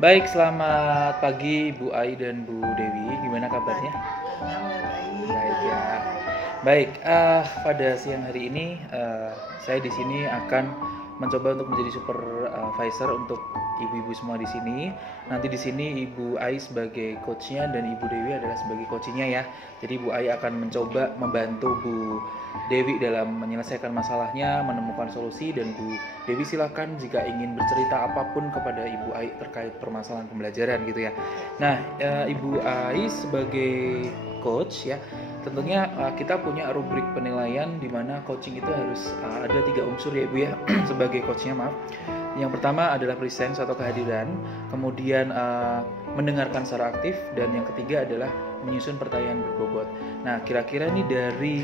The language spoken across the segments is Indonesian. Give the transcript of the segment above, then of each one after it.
Baik, selamat pagi Ibu Ai dan Bu Dewi. Gimana kabarnya? Alhamdulillah baik. Baik ya. Baik. Baik, pada siang hari ini saya di sini akan mencoba untuk menjadi supervisor untuk ibu-ibu semua di sini. Nanti di sini Ibu Ai sebagai coachnya dan Ibu Dewi adalah sebagai coachingnya ya. Jadi Ibu Ai akan mencoba membantu Bu Dewi dalam menyelesaikan masalahnya, menemukan solusi, dan Bu Dewi silakan jika ingin bercerita apapun kepada Ibu Ai terkait permasalahan pembelajaran gitu ya. Nah, Ibu Ai sebagai coach ya, tentunya kita punya rubrik penilaian di mana coaching itu harus ada 3 unsur ya Ibu ya sebagai coachnya maaf. Yang pertama adalah presence atau kehadiran, kemudian mendengarkan secara aktif, dan yang ketiga adalah menyusun pertanyaan berbobot. Nah, kira-kira nih dari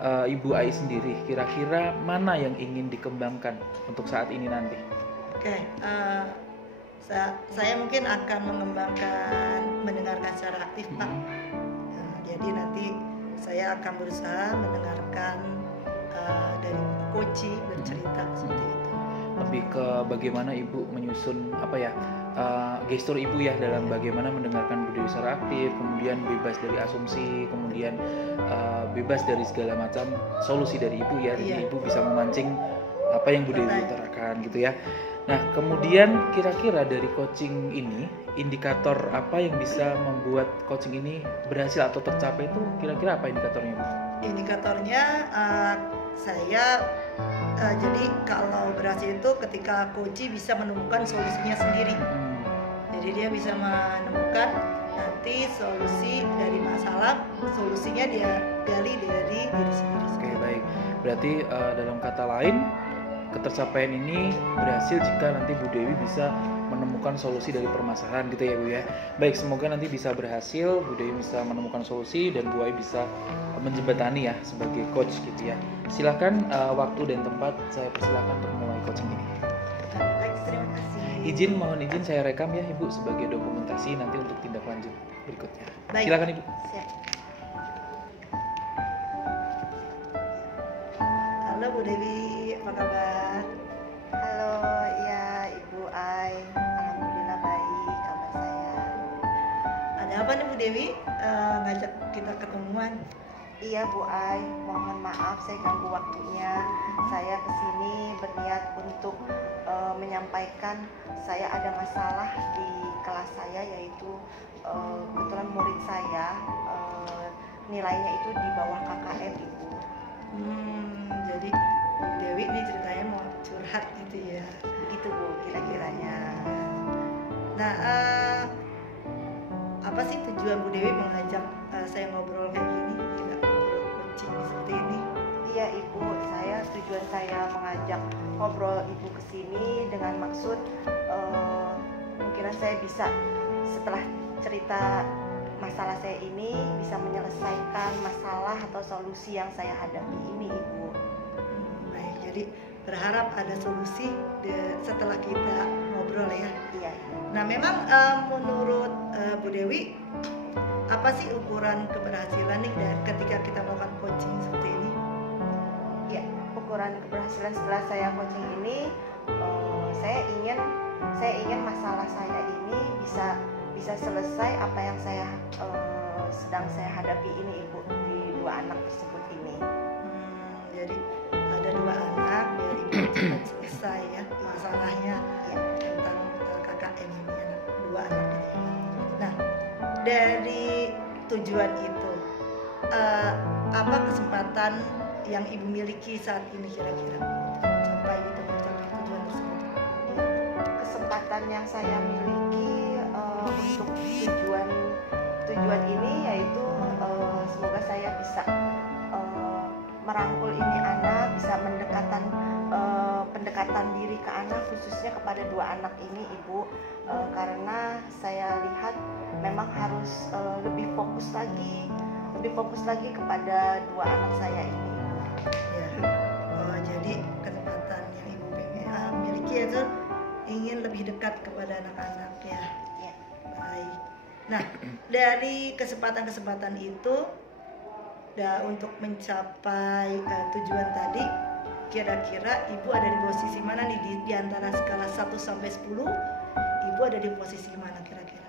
Ibu Ai sendiri, kira-kira mana yang ingin dikembangkan untuk saat ini nanti? Oke, saya mungkin akan mengembangkan mendengarkan secara aktif, Pak. Jadi nanti saya akan berusaha mendengarkan dari coach bercerita seperti itu. Lebih ke bagaimana Ibu menyusun gestur Ibu ya dalam bagaimana mendengarkan Bu Dewi secara aktif, kemudian bebas dari asumsi, kemudian bebas dari segala macam solusi dari Ibu ya. Jadi Ibu bisa memancing apa yang Bu Dewi utarakan gitu ya. Nah, kemudian kira-kira dari coaching ini, indikator apa yang bisa membuat coaching ini berhasil atau tercapai itu kira-kira apa indikatornya Bu? Indikatornya saya jadi kalau berhasil itu ketika coach bisa menemukan solusinya sendiri. Jadi dia bisa menemukan nanti solusi dari masalah, solusinya dia gali dari diri sendiri. Oke, baik. Berarti dalam kata lain, ketercapaian ini berhasil jika nanti Bu Dewi bisa menemukan solusi dari permasalahan gitu ya Bu ya. Baik, semoga nanti bisa berhasil, Bu Dewi bisa menemukan solusi dan Bu Ai bisa menjembatani ya sebagai coach gitu ya. Silakan waktu dan tempat saya persilakan untuk mulai coaching ini. Baik, terima kasih. Mohon izin saya rekam ya Ibu sebagai dokumentasi nanti untuk tindak lanjut berikutnya. Baik. Silakan Ibu. Siap. Halo Bu Dewi, apa kabar? Halo, ya Ibu Ai, alhamdulillah baik kabar saya. Ada apa nih Bu Dewi ngajak kita ketemuan? Iya Bu Ai, mohon maaf saya ganggu waktunya. Saya kesini berniat untuk menyampaikan saya ada masalah di kelas saya, yaitu kebetulan murid saya nilainya itu di bawah KKM Ibu. Jadi Bu Dewi ini ceritanya mau curhat gitu ya? Begitu Bu, kira-kiranya. Nah, apa sih tujuan Bu Dewi mengajak saya ngobrol kayak gini? Kita ngobrol coaching seperti ini. Iya Ibu, tujuan saya mengajak ngobrol Ibu ke sini dengan maksud mungkin saya bisa setelah cerita masalah saya ini bisa menyelesaikan masalah atau solusi yang saya hadapi ini Ibu. Baik, jadi berharap ada solusi setelah kita ngobrol ya. Iya. Nah, memang menurut Bu Dewi, apa sih ukuran keberhasilan nih ketika kita melakukan coaching seperti ini? Ya, ukuran keberhasilan setelah saya coaching ini, saya ingin masalah saya ini bisa selesai apa yang sedang saya hadapi ini Ibu di dua anak tersebut ini. Jadi ada dua anak, biar Ibu cepat selesai ya masalahnya tentang KKM ini, dua anak ini. Nah, dari tujuan itu, apa kesempatan yang Ibu miliki saat ini kira-kira mencapai tujuan tersebut? Kesempatan yang saya miliki untuk tujuan ini yaitu semoga saya bisa merangkul ini anak, bisa pendekatan diri ke anak, khususnya kepada dua anak ini Ibu, karena saya lihat memang harus lebih fokus lagi kepada dua anak saya ini. Ya. Jadi kesempatan yang Ibu miliki itu ingin lebih dekat kepada anak-anak ya. Baik. Nah, dari kesempatan-kesempatan itu untuk mencapai tujuan tadi, kira-kira Ibu ada di posisi mana nih di antara skala 1 sampai 10? Ibu ibu ada di posisi mana kira-kira?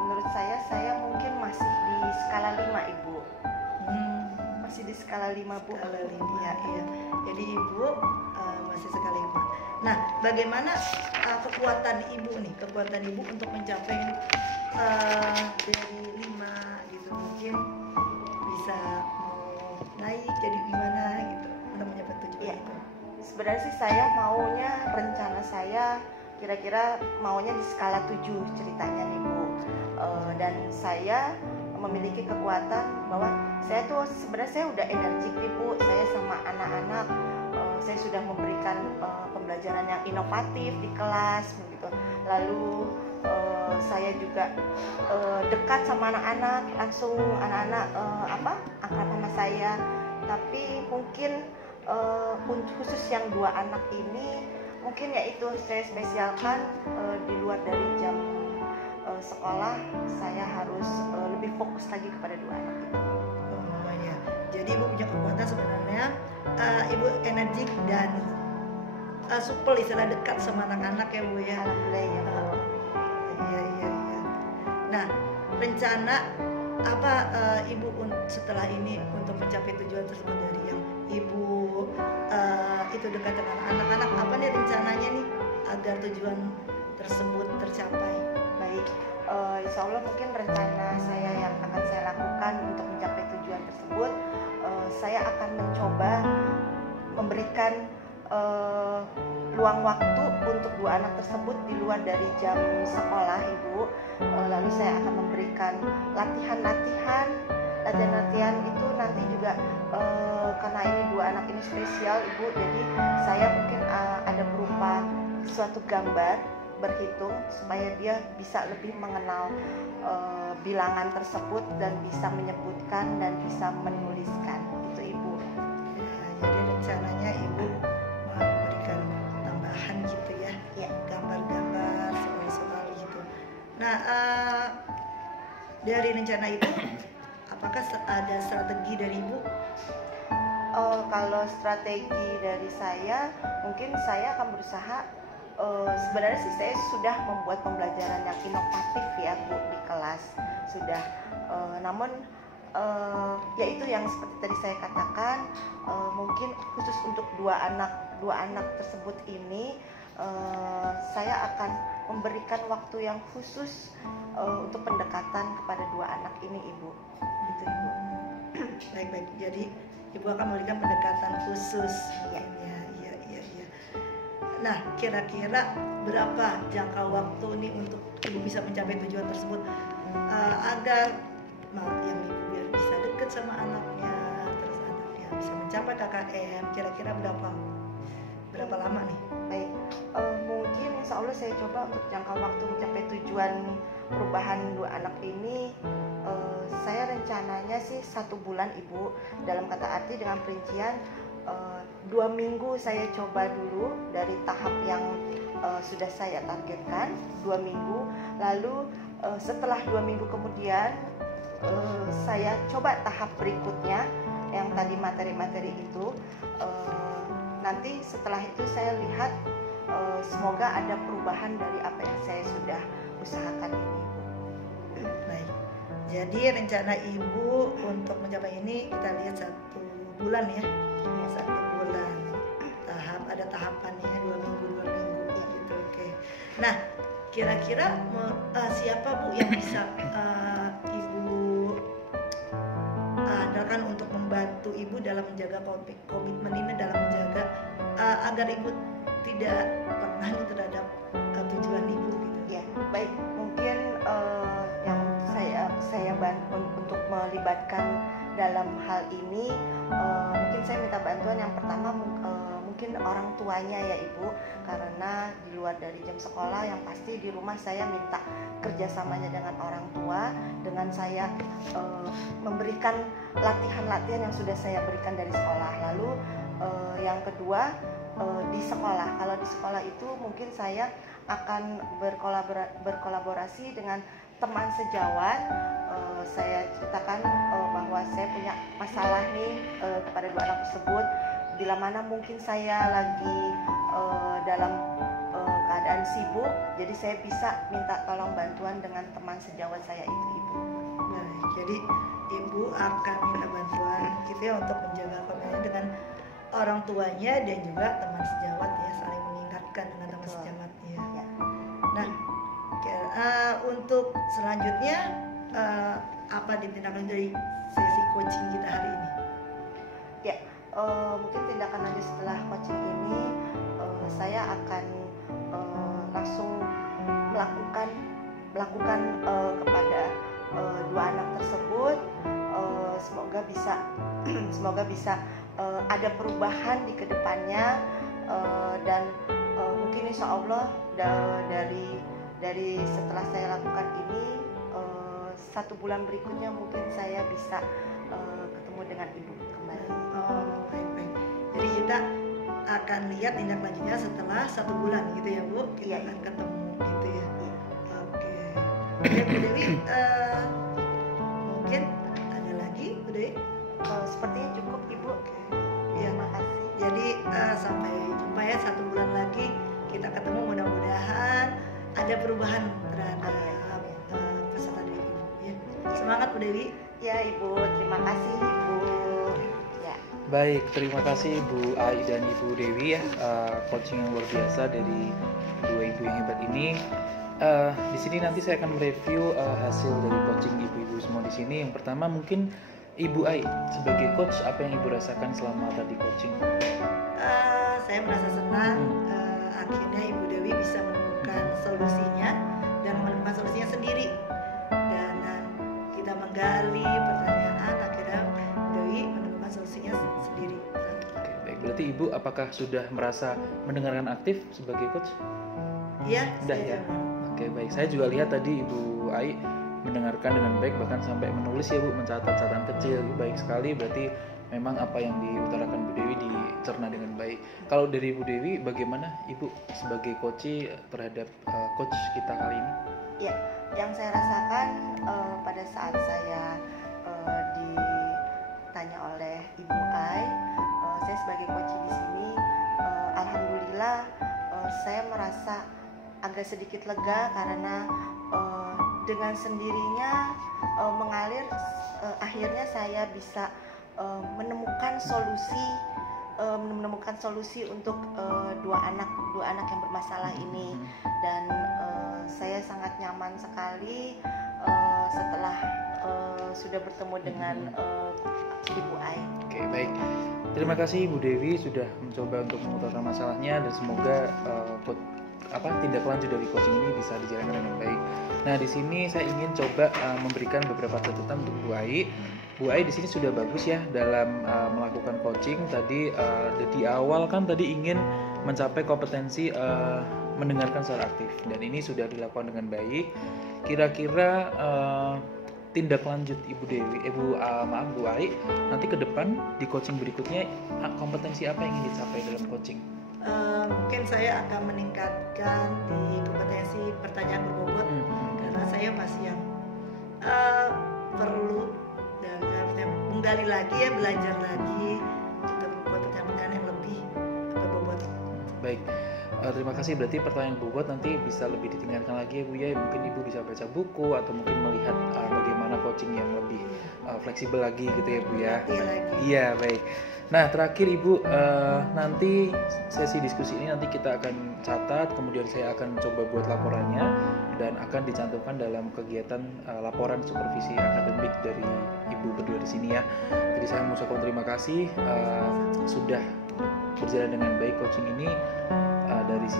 Menurut saya mungkin masih di skala 5 ibu. Masih di skala 5 bu. Skala 5 ya, iya. Jadi ibu masih skala 5. Nah, bagaimana kekuatan ibu untuk mencapai dari 5 gitu, mungkin bisa mau naik jadi gimana gitu untuk mencapai tujuan itu? Sebenarnya sih saya maunya, rencana saya kira-kira maunya di skala 7 ceritanya nih bu. Dan saya memiliki kekuatan bahwa saya tuh sebenarnya saya udah energik nih bu. Saya sama anak-anak saya sudah memberikan pembelajaran yang inovatif di kelas begitu. Lalu saya juga dekat sama anak-anak, langsung anak-anak akrab sama saya. Tapi mungkin khusus yang 2 anak ini mungkin yaitu saya spesialkan di luar dari jam sekolah, saya harus lebih fokus lagi kepada 2 anak itu. Ya. Jadi ibu punya kekuatan sebenarnya, ibu energik dan supel, istilah dekat sama anak-anak ya bu ya. Alhamdulillah ya bu. Iya. Nah, rencana apa ibu setelah ini untuk mencapai tujuan tersebut, dari yang ibu itu dekat dengan anak-anak, apa nih rencananya nih agar tujuan tersebut tercapai? Baik, insya Allah mungkin rencana saya yang akan saya lakukan untuk mencapai tujuan tersebut, saya akan mencoba memberikan luang waktu untuk 2 anak tersebut di luar dari jam sekolah ibu. Lalu saya akan memberikan latihan-latihan itu nanti juga karena ini 2 anak ini spesial ibu, jadi saya mungkin ada berupa suatu gambar berhitung supaya dia bisa lebih mengenal bilangan tersebut dan bisa menyebutkan dan bisa menuliskan itu ibu. Jadi rencananya ibu memberikan tambahan gitu ya, gambar-gambar, soal-soal gitu. Nah, dari rencana itu apakah ada strategi dari ibu? Kalau strategi dari saya, mungkin saya akan berusaha. Sebenarnya sih saya sudah membuat pembelajaran yang inovatif ya bu di kelas sudah. Namun yaitu yang seperti tadi saya katakan, mungkin khusus untuk 2 anak tersebut ini, saya akan memberikan waktu yang khusus untuk pendekatan kepada 2 anak ini ibu. Gitu ibu. Baik. Jadi ibu akan memberikan pendekatan khusus. Iya. Nah, kira-kira berapa jangka waktu nih untuk ibu bisa mencapai tujuan tersebut, agar yang ibu biar bisa dekat sama anaknya, terus anaknya bisa mencapai KKM, kira-kira berapa lama nih? Baik, mungkin insya Allah saya coba untuk jangka waktu mencapai tujuan perubahan 2 anak ini, saya rencananya sih 1 bulan ibu. Dalam kata arti dengan perincian 2 minggu saya coba dulu dari tahap yang sudah saya targetkan 2 minggu. Lalu setelah 2 minggu kemudian saya coba tahap berikutnya yang tadi materi-materi itu. Nanti setelah itu saya lihat semoga ada perubahan dari apa yang saya sudah usahakan ini. Baik, jadi rencana ibu untuk mencapai ini kita lihat 1 bulan ya, 1 bulan. Ada tahapannya 2 minggu gitu. Oke. Nah, kira-kira siapa bu yang bisa ibu andalkan untuk membantu ibu dalam menjaga komitmen ini, dalam menjaga agar ibu tidak lengah terhadap tujuan ibu gitu? Ya, baik. Mungkin yang saya bantu untuk melibatkan dalam hal ini, mungkin saya minta bantuan yang pertama mungkin orang tuanya ya ibu, karena di luar dari jam sekolah yang pasti di rumah saya minta kerjasamanya dengan orang tua, dengan saya memberikan latihan-latihan yang sudah saya berikan dari sekolah. Lalu yang kedua di sekolah, kalau di sekolah itu mungkin saya akan berkolaborasi dengan teman sejawat. Saya ceritakan bahwa saya punya masalah nih kepada 2 anak tersebut. Bila mana mungkin saya lagi dalam keadaan sibuk, jadi saya bisa minta tolong bantuan dengan teman sejawat saya itu, Ibu. Baik, jadi Ibu akan minta bantuan gitu ya untuk menjaga komitmen dengan orang tuanya dan juga teman sejawat ya, saling mengingatkan dengan teman Betul. sejawatnya. Ya. Nah, untuk selanjutnya apa ditindaklanjuti dari sesi coaching kita hari ini? Ya, mungkin tindakan lanjut setelah coaching ini, saya akan langsung melakukan kepada dua anak tersebut. Semoga bisa ada perubahan di kedepannya, dan mungkin insya Allah dari setelah saya lakukan ini, 1 bulan berikutnya mungkin saya bisa ketemu dengan Ibu kembali. Oh, baik-baik. Jadi kita akan lihat tindak lanjutnya setelah 1 bulan gitu ya Bu, kita Iya, akan ketemu gitu ya. Iya. Oke. Oke Bu Dewi, mungkin ada lagi Bu Dewi? Sepertinya cukup, Ibu. Iya. Terima kasih. Jadi sampai jumpa ya 1 bulan lagi kita ketemu, mudah-mudahan ada perubahan terhadap peserta dari Ibu ya. Semangat Bu Dewi. Ya, Ibu, terima kasih, Ibu. Ya. Baik, terima kasih Ibu Ai dan Ibu Dewi ya, coaching yang luar biasa dari dua ibu yang hebat ini. Di sini nanti saya akan mereview hasil dari coaching ibu-ibu semua di sini. Yang pertama mungkin Ibu Ai sebagai coach, apa yang Ibu rasakan selama tadi coaching? Saya merasa senang akhirnya Ibu Dewi bisa menemukan solusinya dan menemukan solusinya sendiri, dan kita menggali pertanyaan, akhirnya Ibu Dewi menemukan solusinya sendiri. Oke, baik. Berarti Ibu apakah sudah merasa mendengarkan aktif sebagai coach? Iya, Sudah saya ya. Oke, baik. Saya juga lihat tadi Ibu Ai mendengarkan dengan baik, bahkan sampai menulis ya Bu, mencatat catatan kecil. Baik sekali, berarti memang apa yang diutarakan Bu Dewi dicerna dengan baik. Kalau dari Bu Dewi, bagaimana Ibu sebagai coach terhadap coach kita kali ini? Ya, yang saya rasakan pada saat saya ditanya oleh Ibu Ai, saya sebagai coach di sini, alhamdulillah saya merasa agak sedikit lega karena dengan sendirinya mengalir, akhirnya saya bisa menemukan solusi untuk dua anak yang bermasalah ini, dan saya sangat nyaman sekali setelah sudah bertemu dengan Ibu Ai. Oke, baik. Terima kasih Ibu Dewi sudah mencoba untuk mengutarakan masalahnya, dan semoga tindak lanjut dari coaching ini bisa dijalankan dengan baik. Nah, di sini saya ingin coba memberikan beberapa catatan untuk Bu Ai. Bu Ai di sini sudah bagus ya dalam melakukan coaching. Tadi di awal kan tadi ingin mencapai kompetensi mendengarkan secara aktif, dan ini sudah dilakukan dengan baik. Kira-kira tindak lanjut Ibu Dewi, Bu Ai nanti ke depan di coaching berikutnya, kompetensi apa yang ingin dicapai dalam coaching? Mungkin saya akan meningkatkan di kompetensi pertanyaan berbobot, karena saya masih yang perlu dan menggali lagi ya, belajar lagi untuk membuat pertanyaan yang lebih berbobot. Baik, terima kasih. Berarti pertanyaan bobot nanti bisa lebih ditingkatkan lagi ya Bu ya. Mungkin Ibu bisa baca buku atau mungkin melihat bagaimana coaching yang lebih fleksibel lagi gitu ya Bu ya. Iya lagi. Iya, baik. Nah, terakhir Ibu, nanti sesi diskusi ini nanti kita akan catat, kemudian saya akan coba buat laporannya dan akan dicantumkan dalam kegiatan laporan supervisi akademik dari Ibu berdua di sini ya. Jadi saya mengucapkan terima kasih sudah berjalan dengan baik coaching ini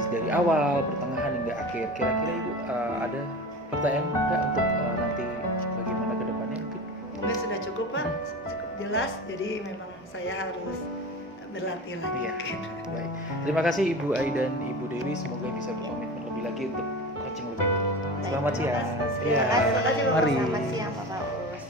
dari awal, pertengahan hingga akhir. Kira-kira Ibu ada pertanyaan enggak untuk nanti bagaimana ke depannya mungkin? Mungkin sudah cukup Pak, cukup jelas. Jadi memang saya harus berlatih lagi. Iya. Baik. Terima kasih Ibu Ai dan Ibu Dewi. Semoga bisa berkomitmen lebih lagi untuk coaching lebih baik. Selamat siang. Terima kasih. Mari. Selamat siang Pak Paus.